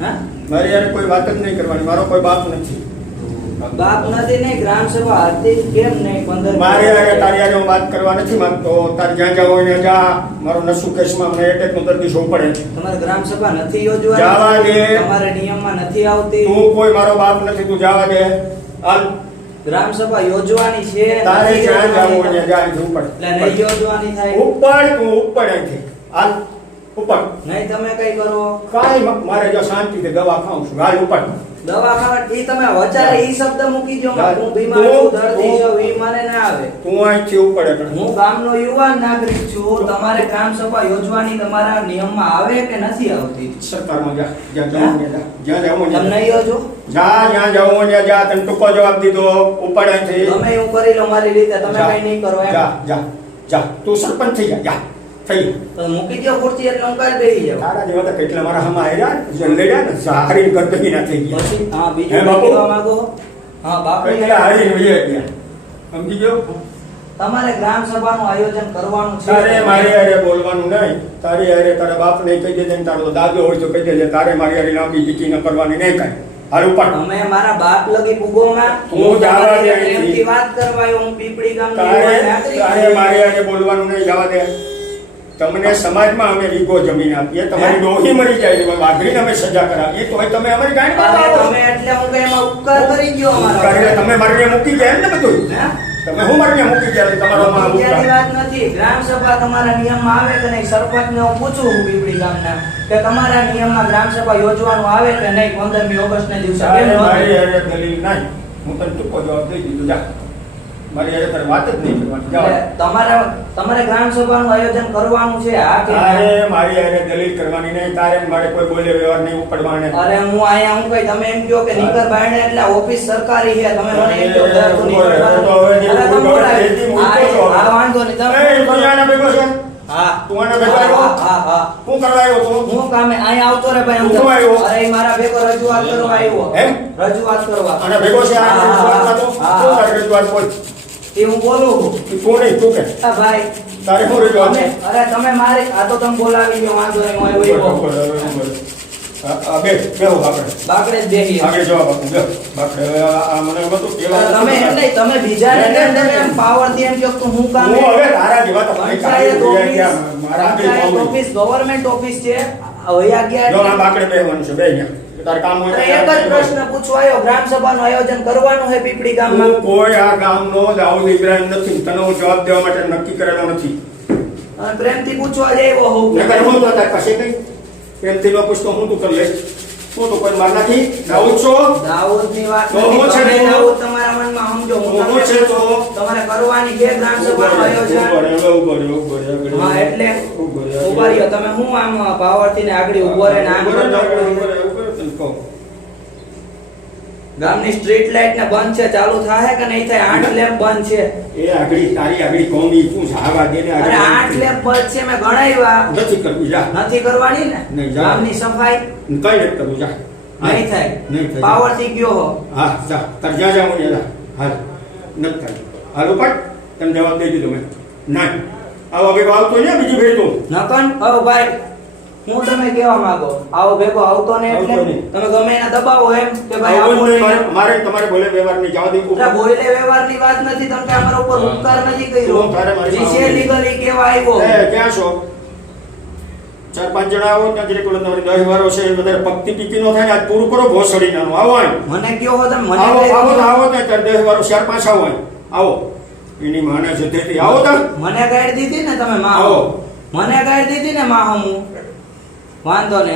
હા? મારી યાર કોઈ વાત જ નહીં કરવાની. મારો કોઈ બાપ નથી. બાપ નથી ને ગ્રામ સભા હતી કેમ નહીં? પંદર મારી યાર તારી યાર હું વાત કરવા નથી માંગતો. તારે જ્યાં જાવ હોય જા. મારો નસુ કેસમાં મને એટેકનું દર્દી જોવું પડે તમારે ગ્રામ સભા નથી યોજવા જવા દે. તમારે નિયમમાં નથી આવતી? તું કોઈ મારો બાપ નથી તું જવા દે. હાલ. ગ્રામ સભા યોજવાની છે તારે જ્યાં જાવ હોય યોજવાની. ત્યાં પડે એટલે નહીં યોજવાની થાય? ઉપર તું ઉપર અહીંથી. હાલ. ઉપર. નહીં તમે કઈ કરો. કાંઈ મારે જો શાંતિથી દવા ખાઉં છું હાલ ઉપર. દવા ખાવા એ તમે વચારે ઈ શબ્દ મૂકી જો હું બીમાર છું દર્દી છું ઈ મને ના આવે. તું અહીંથી ઉપર હું ગામનો યુવાન નાગરિક છું તમારે ગ્રામ સભા યોજવાની તમારા નિયમમાં આવે કે નથી આવતી? સરકારમાં જા જા. જ્યાં જાવું તમને યોજો જા જ્યાં જાવું ત્યાં જા. તને ટૂંકો જવાબ દીધો ઉપર અહીંથી. તમે હું કરી લો મારી રીતે તમે કઈ નહીં કરો જા જા જા. તું સરપંચ થઈ જા જા. થઈ. તો મૂકી દો ખુરશી એટલે હું કાલ બેસી જાવ તારા જેવા તો કેટલા મારા હમા આવ્યા જે લડ્યા ને સારી ગરદની ના થઈ ગઈ પછી? હા બીજું બાપુ? કહેવા માંગો? હા બાપુ કેટલા હારી હોય ગયા સમજી ગયો? તમારે ગ્રામ સભાનું આયોજન કરવાનું છે. તારે મારી હારે બોલવાનું નહીં. તારી હારે તારા બાપ ને કહી દેજે ને તારો દાદો હોય તો કહી દેજે. તારે મારી હારે લાંબી જીકી ન કરવાની નહીં કાંઈ. હાલ ઉપર તમે મારા બાપ લગી ભૂગોમાં હું જાવા દે વાત કરવા હું પીપળી ગામની તારે તારે મારી હારે બોલવાનું નહીં જવા દે. તમને સમાજમાં અમે વીઘો જમીન આપીએ તમારી ડોહી મરી જાય છે વાઘરીને અમે સજા કરાવીએ તો તમે અમારી ગાંઠ પર આવો તમે એટલે હું એમાં ઉપકાર કરી ગયો અમારો. તમે મારીને મૂકી ગયા એમ ને બધું તમે હું મારીને મૂકી ગયા? તમારો માં ઉપકાર. વાત નથી. ગ્રામ સભા તમારા નિયમમાં આવે કે નહીં? સરપંચને હું પૂછું હું પીપળી ગામના કે તમારા નિયમમાં ગ્રામ સભા યોજવાનું આવે કે નહીં? 15મી ઓગસ્ટના દિવસે. કેમ મારી? દલીલ નહીં. હું તને ટૂંકો જવાબ દઈ દીધો. જા. મારી હારે તારે વાત જ નહીં કરવાની જાઓ તમારા તમારે ગ્રામ સભાનું આયોજન કરવાનું છે આ કે ના? મારી હારે દલીલ કરવાની નહીં તારે ને મારે કોઈ બોલે વ્યવહાર નહીં ઉપડવાને અરે હું અહીંયા હું કઈ તમે એમ કહો કે નીકર બાયણે એટલે ઓફિસ સરકારી છે તમે મને એમ કહો કે અરે, તું ઊભો રહે, નીકર તો હવે જે અરે તમે ઊભો રહે, બોલાય. જેથી મૂકો હા, છો. હા, વાંધો નહીં તમે એ, તું આને છે હા તું આને ભેગો આવ્યો? હા, હા હા કરવા આવ્યો તું હું કામે અહીંયા આવતો રે ભાઈ હું આવ્યો? અરે મારા ભેગો રજૂઆત કરવા આવ્યો એમ? રજૂઆત કરવા છે આ શું રજૂઆત? એ હું? બોલું છું. તું કે? આ ભાઈ. તારે શું તમે અરે તમે મારે આ તો તમે બોલાવી ગયો વાંધો નહીં હું આવ્યો બે બેહો બાપડે. બાકડે જ બેહી આગળ જવાબ આપો બેહો બાપડે આ આ મને બધું કહેવાનું તમે એમ નહીં તમે બીજાને કેમ એમ એમ કહો હું કામ હું હવે તારા જેવા તો પંચાયત ઓફિસ મારા આગળ પંચાયત કોમડી. ઓફિસ ગવર્નમેન્ટ ઓફિસ છે. વયા ગયા જો આ બાકડે બેહવાનું છે બે અહીંયા તારે કામ હોય એક જ પ્રશ્ન પૂછવા આવ્યો ગ્રામ સભાનું આયોજન કરવાનું છે પીપળી ગામમાં? કોઈ આ ગામનો દાઉદ ઇબ્રાહિમ નથી. તને હું જવાબ દેવા માટે નક્કી કરેલો નથી. પ્રેમથી પૂછવા જ આવ્યો હોઉં. નકર હું તો તારી પાસે કઈ પ્રેમથી ન પૂછતો હું તું કરી લઈશ. હું તો કોઈ માર નથી. દાઉદ છો? દાઉદની વાત તો હું છે દાઉદ તમારા મનમાં સમજો હું હું છે તો? તમારે કરવાની છે ગ્રામ આયોજન ઊભો રહે, ઊભો રહ્યો ઊભો રહ્યો હા એટલે ઊભો રહ્યો તમે હું આમ પાવરથી ને આગળ ઊભો રહે ને આગળ ઊભો રહે, ઊભો રહે, હોય. ઊભો રહે, ઊભો રહે, તને કહું. ગામની સ્ટ્રીટ લાઇટ ને બંધ છે ચાલુ થાય કે નહીં થાય? આઠ લેમ્પ બંધ છે. એ આગળી તારી આગળી કોમી શું છે? દે ને અરે આઠ લેમ્પ બંધ છે મેં ગણાવ્યા. નથી કરવું જા. નથી કરવાની ને? નહીં, જા. ગામની સફાઈ? કઈ નથી કરવું જા. નહીં થાય. નહીં થાય પાવરથી ગયો હો. હા જા. તર જા જા ત્યાં જા. હાલ. નથી થાય. હાલ ઉપર તમે જવાબ દઈ દીધો મેં. ના. આવો ભેગો આવતો ને બીજી ભેગ ના નકન? હવે ભાઈ હું તમે કેવા માંગો? આવો ભેગો આવતો ને એટલે તમે ગમે એના દબાવો એમ કે ભાઈ આવો. મારે મારે તમારે બોલે વ્યવહારની જવા દેવું એટલે બોલે વ્યવહારની વાત નથી તમે અમારા ઉપર ઉપકાર નથી કર્યો. તો તારે મારી જે છે પાસે લીગલી કેવા આવ્યો? એ ક્યાં છો? ચાર પાંચ જણા આવો ત્યાં જરીક ઓલો તમારી દસ વારો છે બધા વધારે પગતી પીકી નો થાય ને આજ પૂરું કરો ભોસડી નાનું આવો. મને કયો હો તમે મને આવો આવો? આવો ત્યાં ચાર દસ વારો ચાર પાંચ આવો આવો. એની માને જતે આવો તા મને ગાઈડ દીધી ને તમે માં આવો. મને ગાઈડ દીધી ને માં હમું વાંધો નહીં.